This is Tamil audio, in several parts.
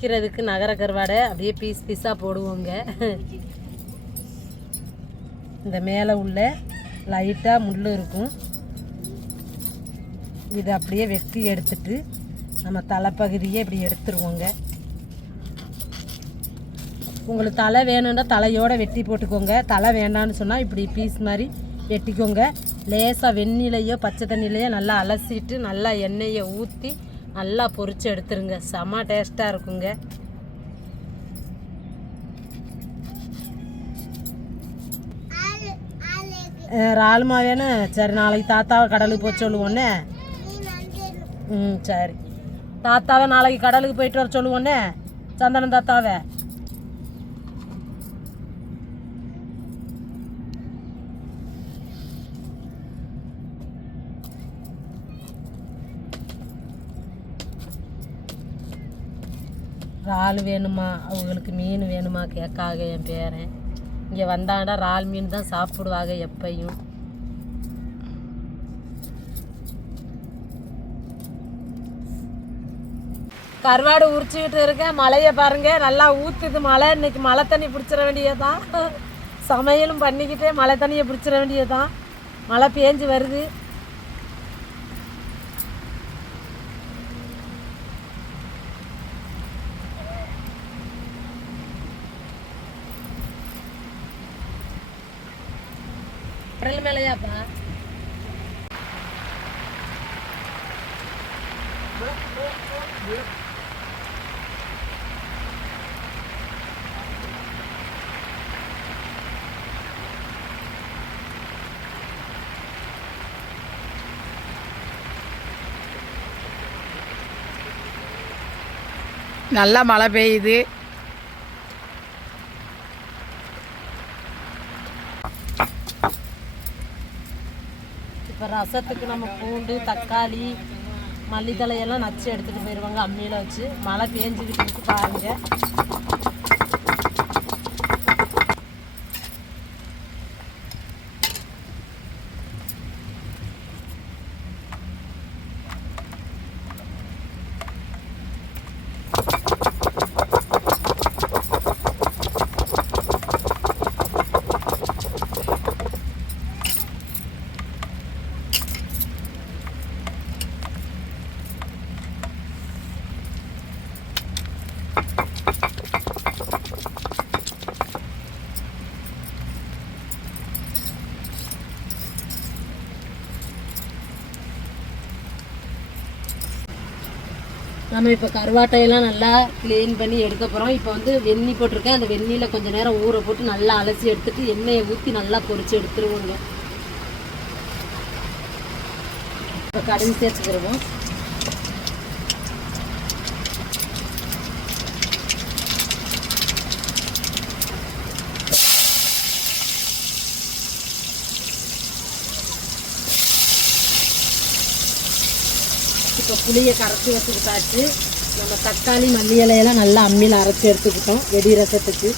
வைக்கிறதுக்கு நகர கருவாடை அப்படியே பீஸ் பீஸாக போடுவோங்க. இந்த மேலே உள்ள லைட்டாக முள் இருக்கும். இதை அப்படியே வெட்டி எடுத்துட்டு நம்ம தலைப்பகுதியே இப்படி எடுத்துருவோங்க. உங்களுக்கு தலை வேணும்னா தலையோட வெட்டி போட்டுக்கோங்க. தலை வேண்டான்னு சொன்னால் இப்படி பீஸ் மாதிரி வெட்டிக்கோங்க. லேசாக வெந்நிலையோ பச்சை தண்ணிலையோ நல்லா அலசிட்டு நல்லா எண்ணெயை ஊற்றி நல்லா பொரிச்சு எடுத்துருங்க. செம டேஸ்ட்டாக இருக்குங்க. ராலுமா இறாலுமா வேணும். சரி நாளைக்கு தாத்தாவை கடலுக்கு போக சொல்லுவோன்னே. ம் சரி. தாத்தாவை நாளைக்கு கடலுக்கு போயிட்டு வர சொல்லுவோன்னே. சந்தனம் தாத்தாவை. இறால் வேணுமா? அவங்களுக்கு மீன் வேணுமா? கேட்காக என் பேரன். இங்கே வந்தாண்டா இறால் மீன் தான் சாப்பிடுவாங்க எப்பையும். கருவாடு உரிச்சுக்கிட்டு இருக்கேன். மழையை பாருங்க நல்லா ஊற்றுது மழை. இன்னைக்கு மழை தண்ணி பிடிச்சிட வேண்டியதுதான். சமையலும் பண்ணிக்கிட்டே மழை தண்ணியை பிடிச்சிட வேண்டியதுதான். மழை பேஞ்சு வருது. கடல் மேலையாப்பா? நல்லா மழை பெய்யுது இப்போ ரசத்துக்கு நம்ம பூண்டு தக்காளி மல்லித்தலையெல்லாம் நச்சு எடுத்துகிட்டு போயிடுவாங்க அம்மியில் வச்சு. மழை பேஞ்சுக்கிட்டு இருக்கு நம்ம இப்போ கருவாட்டையெல்லாம் நல்லா க்ளீன் பண்ணி எடுக்க போகிறோம் இப்போ வந்து வெந்நி போட்டிருக்கேன். அந்த வெந்நியில் கொஞ்சம் நேரம் ஊற போட்டு நல்லா அலசி எடுத்துட்டு எண்ணெயை ஊற்றி நல்லா பொறிச்சு எடுத்துருவோங்க. இப்போ கடுகு சேர்த்துக்கிடுவோம் புளியை கரைச்சி வச்சுக்கிட்டாச்சு. நம்ம தக்காளி மல்லி இலையெல்லாம் நல்லா அம்மியில் அரைச்சி எடுத்துக்கிட்டோம். வெடி ரசத்துக்கு.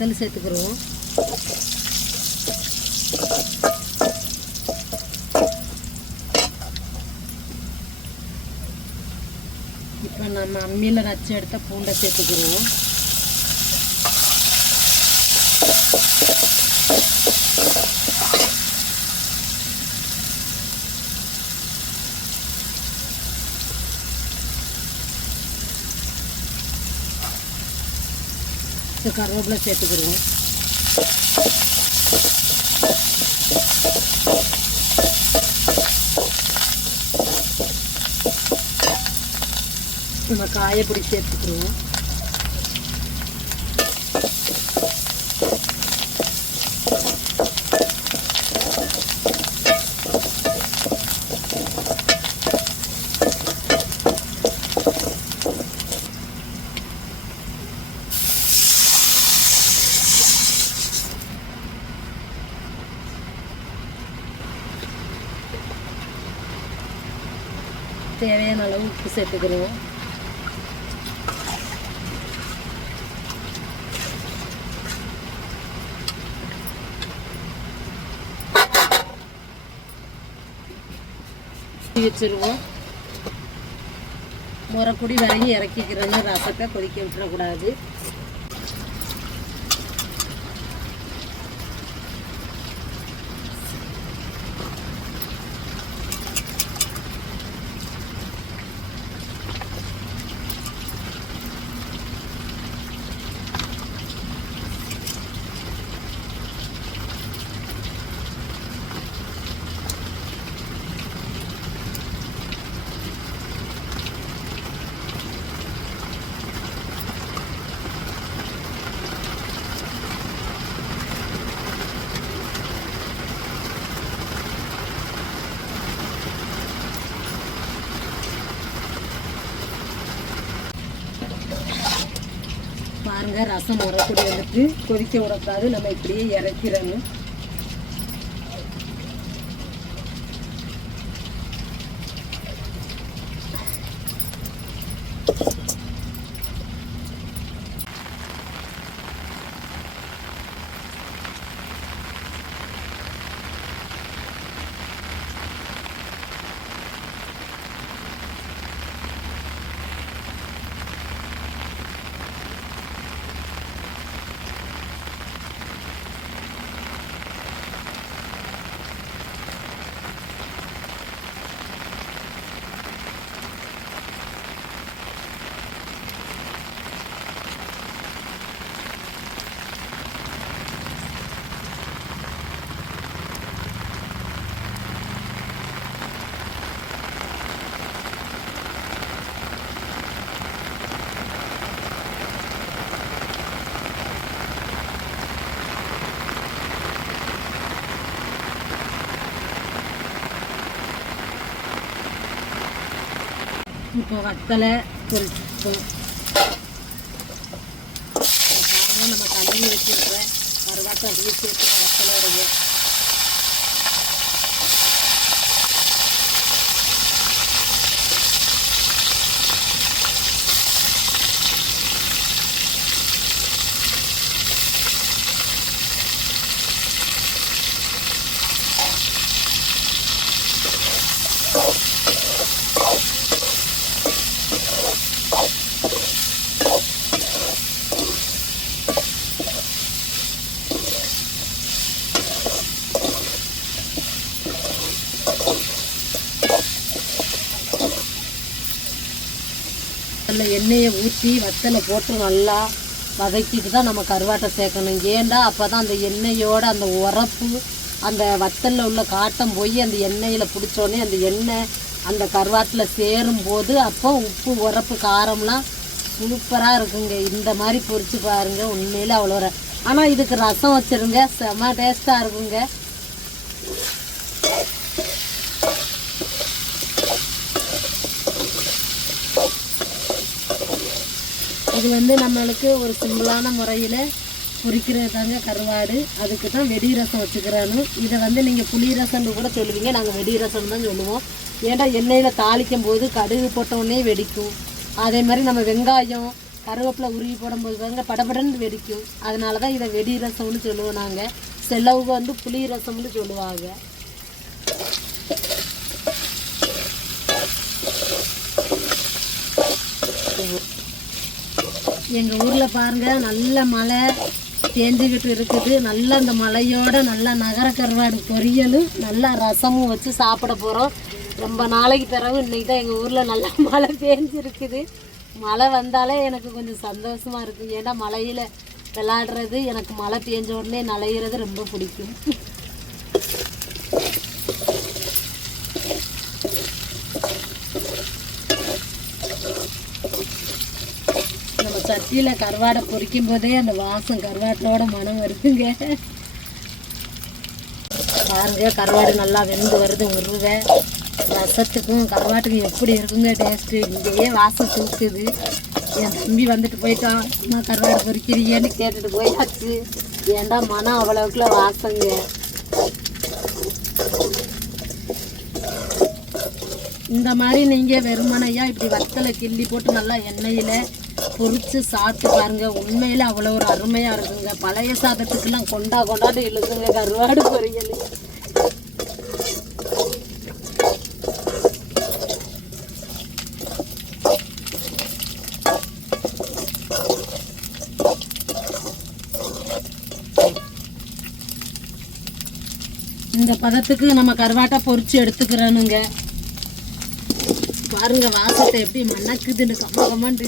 வத்தல் சேர்த்துக்கிடுவோம் இப்போ நம்ம அம்மியில் நச்சு எடுத்த பூண்டை சேர்த்துக்கிடுவோம் இப்போ கருவேப்பிலை சேர்த்துக்கிடுவோம். நம்ம காயப்பொடி சேர்த்துக்கிடுவோம். தேவையான அளவு உப்பு சேர்த்துக்கணும் வச்சிருவோம். முறைக்குடி வரையும் இறக்கிக்கிறோன்னு ரசத்தை கொதிக்க விட்டுறக்கூடாது பாருங்க ரசம் வரக்கூடிய வந்துட்டு கொதிக்க விடக்கூடாது நம்ம இப்படியே இறக்கிடணும் இப்போ வத்தலை பொரிச்சுப்போம் நம்ம தண்ணி வச்சுருக்கேன் கருவாட்டை அப்படியே சேர்த்து வத்தலை வருவோம் அதில் எண்ணெயை ஊற்றி வத்தலை போட்டு நல்லா வதக்கிட்டு தான் நம்ம கருவாட்டை சேர்க்கணும். ஏன்டா அப்போ தான் அந்த எண்ணெயோட அந்த உரப்பு அந்த வத்தலில் உள்ள காட்டம் போய் அந்த எண்ணெயில் பிடிச்சோடனே அந்த எண்ணெய் அந்த கருவாட்டில் சேரும் போது அப்போ உப்பு உரப்பு காரம்லாம் சூப்பராக இருக்குங்க. இந்த மாதிரி பொறிச்சு பாருங்கள் உண்மையில் அவ்வளோ ஆனால் இதுக்கு ரசம் வச்சுருங்க. செம்ம டேஸ்ட்டாக இருக்குங்க. இது வந்து நம்மளுக்கு ஒரு சிம்பிளான முறையில் பொரிக்கிறது தாங்க கருவாடு. அதுக்கு தான் வெடி ரசம் வச்சுக்கிறானு. இதை வந்து நீங்கள் புளி ரசம்னு கூட சொல்லுவீங்க. நாங்கள் வெடி ரசம் தான் சொல்லுவோம். ஏன்னா எண்ணெயில் தாளிக்கும் போது கடுகு போட்டோடனே வெடிக்கும். அதே மாதிரி நம்ம வெங்காயம் கருவேப்பிலை உருவி போடும்போது தாங்க படபடன்னு வெடிக்கும். அதனால தான் இதை வெடி ரசம்னு சொல்லுவோம் நாங்கள் செலவுக்கு வந்து புளி ரசம்னு சொல்லுவாங்க. எங்கள் ஊரில் பாருங்கள் நல்ல மழை தேஞ்சிக்கிட்டு இருக்குது. நல்ல அந்த மலையோட நல்ல நகர கருவாடு பொரியலும் நல்லா ரசமும் வச்சு சாப்பிட போகிறோம் ரொம்ப நாளைக்கு பிறகு இன்றைக்கி தான் எங்கள் ஊரில் நல்லா மழை பேஞ்சிருக்குது. மழை வந்தாலே எனக்கு கொஞ்சம் சந்தோஷமாக இருக்கும். ஏன்னா மழையில் விளாடுறது எனக்கு மழை பெஞ்ச உடனே நலையிறது ரொம்ப பிடிக்கும் நம்ம சட்டியில் கருவாடை பொரிக்கும் போதே அந்த வாசம் கருவாட்டோட மனம் வருதுங்க. பாருங்க கருவாடு நல்லா வெந்து வருது உருவை. ரசத்துக்கும் கருவாட்டுக்கும் எப்படி இருக்குங்க டேஸ்ட்டு இங்கேயே வாசம் தூக்குது. என் தம்பி வந்துட்டு போயிட்டான் நான் கருவாடு பொரிக்கிறீங்கன்னு கேட்டுட்டு போயாச்சு. ஏன்டா மனம் அவ்வளவுக்குள்ள வாசங்க? இந்த மாதிரி நீங்கள் வெறுமனையாக இப்படி வத்தலை கிள்ளி போட்டு நல்லா எண்ணெயில் பொரிச்சு சாப்பிட்டு பாருங்க. உண்மையில அவ்வளோ ஒரு அருமையா இருக்குங்க. பழைய சாதத்துக்கெல்லாம் கொண்டா கொண்டாட்டு இழுக்குங்க. கருவாடு பொரியல். இந்த பதத்துக்கு நம்ம கருவாட்டை பொறிச்சு எடுத்துக்கிறோனுங்க. பாருங்க வாசத்தை எப்படி மணக்குதுன்னு கம்ம கம்மண்டு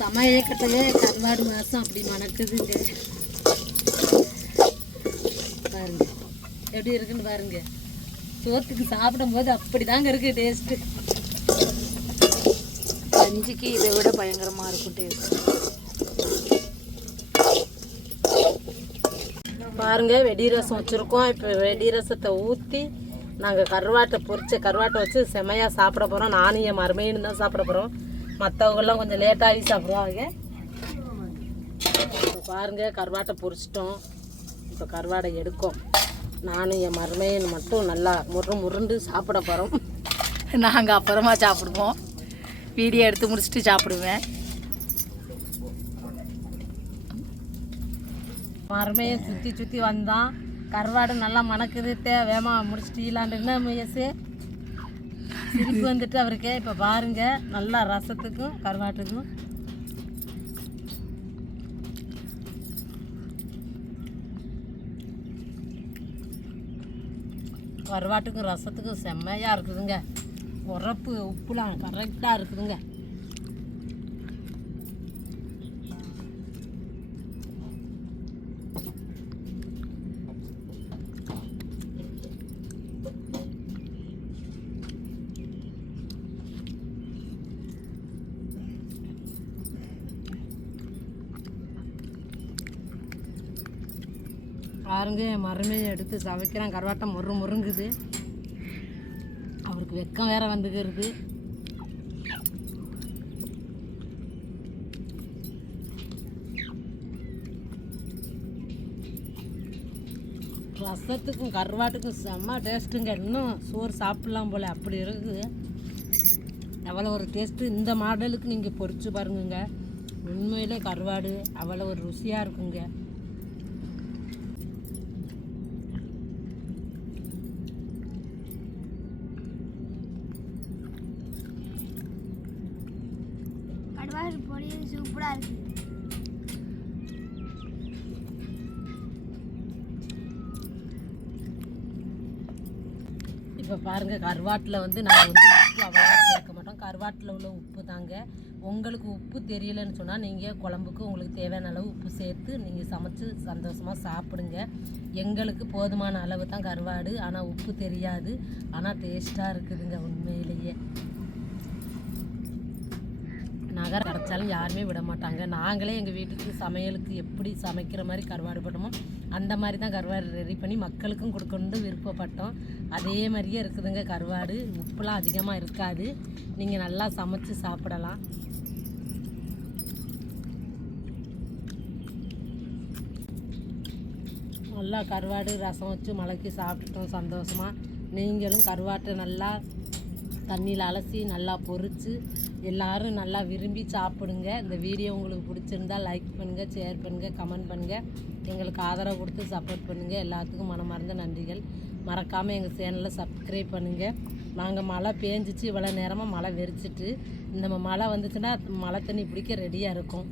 சமையக்கட்டையே கருவாடு மாதம் அப்படி மணக்குதுங்க பாருங்க. எப்படி இருக்குன்னு பாருங்க. சோத்துக்கு சாப்பிடும்போது அப்படிதாங்க இருக்கு டேஸ்ட்டு கஞ்சிக்கு இதை விட பயங்கரமாக இருக்கும் டேஸ்ட் பாருங்க வெடி ரசம் வச்சுருக்கோம். இப்போ வெடி ரசத்தை ஊற்றி நாங்கள் கருவாட்டை பொரிச்ச கருவாட்டை வச்சு செமையாக சாப்பிட போகிறோம் நானும் என் மருமையின்னு தான் சாப்பிட போகிறோம் மற்றவங்கெல்லாம் கொஞ்சம் லேட்டாகி சாப்பிடுவாங்க. பாருங்கள் கருவாட்டை பொரிச்சிட்டோம். இப்போ கருவாடை எடுக்கும். நானும் என் மருமையன் மட்டும் நல்லா முரு முருண்டு சாப்பிட போகிறோம் நாங்கள் அப்புறமா சாப்பிடுவோம். வீடியோ எடுத்து முடிச்சுட்டு சாப்பிடுவேன். மருமையை சுற்றி சுற்றி வந்தான். கருவாடு நல்லா மணக்குது. தேவையமாக முடிச்சுட்டு முடிச்சிட்டீங்களான்னு என்ன முயசு? சிரிப்பு வந்துட்டு அவருக்கு. இப்போ பாருங்க நல்லா ரசத்துக்கும் கருவாட்டுக்கும். கருவாட்டுக்கும் ரசத்துக்கும் செம்மையாக இருக்குதுங்க. உரப்பு உப்புலாம் கரெக்டாக இருக்குதுங்க. பாருங்க என் மருமையை எடுத்து சமைக்கிறான். கருவாட்டம் முறு முறுங்குது. அவருக்கு வெக்கம் வேற வந்துக்கிறது. ரசத்துக்கும் கருவாட்டுக்கும் செம்ம டேஸ்ட்டுங்க. இன்னும் சோறு சாப்பிட்லாம் போல அப்படி இருக்குது. அவ்வளோ ஒரு டேஸ்ட்டு இந்த மாடலுக்கு நீங்கள் பொறிச்சு பாருங்கங்க. உண்மையிலே கருவாடு அவ்வளோ ஒரு ருசியாக இருக்குங்க. பொரியல் இப்போ பாருங்கள் கருவாட்டில் வந்து நாங்கள் வந்து உப்பு அவ்வளோவா சேர்க்க மாட்டோம். கருவாட்டில் உள்ள உப்பு தாங்க. உங்களுக்கு உப்பு தெரியலன்னு சொன்னால் நீங்கள் குழம்புக்கு உங்களுக்கு தேவையான அளவு உப்பு சேர்த்து நீங்கள் சமைச்சு சந்தோஷமாக சாப்பிடுங்க. எங்களுக்கு போதுமான அளவு தான் கருவாடு. ஆனால் உப்பு தெரியாது. ஆனால் டேஸ்ட்டாக இருக்குதுங்க உண்மையிலேயே. நகர கிடச்சாலும் யாருமே விட மாட்டாங்க. நாங்களே எங்கள் வீட்டுக்கு சமையலுக்கு எப்படி சமைக்கிற மாதிரி கருவாடு போட்டோமோ அந்த மாதிரி தான் கருவாடு ரெடி பண்ணி மக்களுக்கும் கொடுக்கணுன்னு விருப்பப்பட்டோம். அதே மாதிரியே இருக்குதுங்க கருவாடு. உப்புலாம் அதிகமாக இருக்காது. நீங்கள் நல்லா சமைச்சு சாப்பிடலாம். நல்லா கருவாடு ரசம் வச்சு மலைக்கு சாப்பிட்டுட்டோம் சந்தோஷமாக நீங்களும் கருவாட்டை நல்லா தண்ணியில் அலசி நல்லா பொறிச்சு எல்லாரும் நல்லா விரும்பி சாப்பிடுங்க. இந்த வீடியோ உங்களுக்கு பிடிச்சிருந்தா லைக் பண்ணுங்கள் ஷேர் பண்ணுங்கள் கமெண்ட் பண்ணுங்கள் எங்களுக்கு ஆதரவு கொடுத்து சப்போர்ட் பண்ணுங்கள் எல்லாத்துக்கும் மனமார்ந்த நன்றிகள். மறக்காமல் எங்கள் சேனலில் சப்ஸ்கிரைப் பண்ணுங்கள் நாங்கள் மழை பேஞ்சிச்சு இவ்வளோ நேரமாக மழை வெறிச்சிட்டு. இந்த மழை வந்துச்சுன்னா மழை தண்ணி பிடிக்க ரெடியாக இருக்கும்.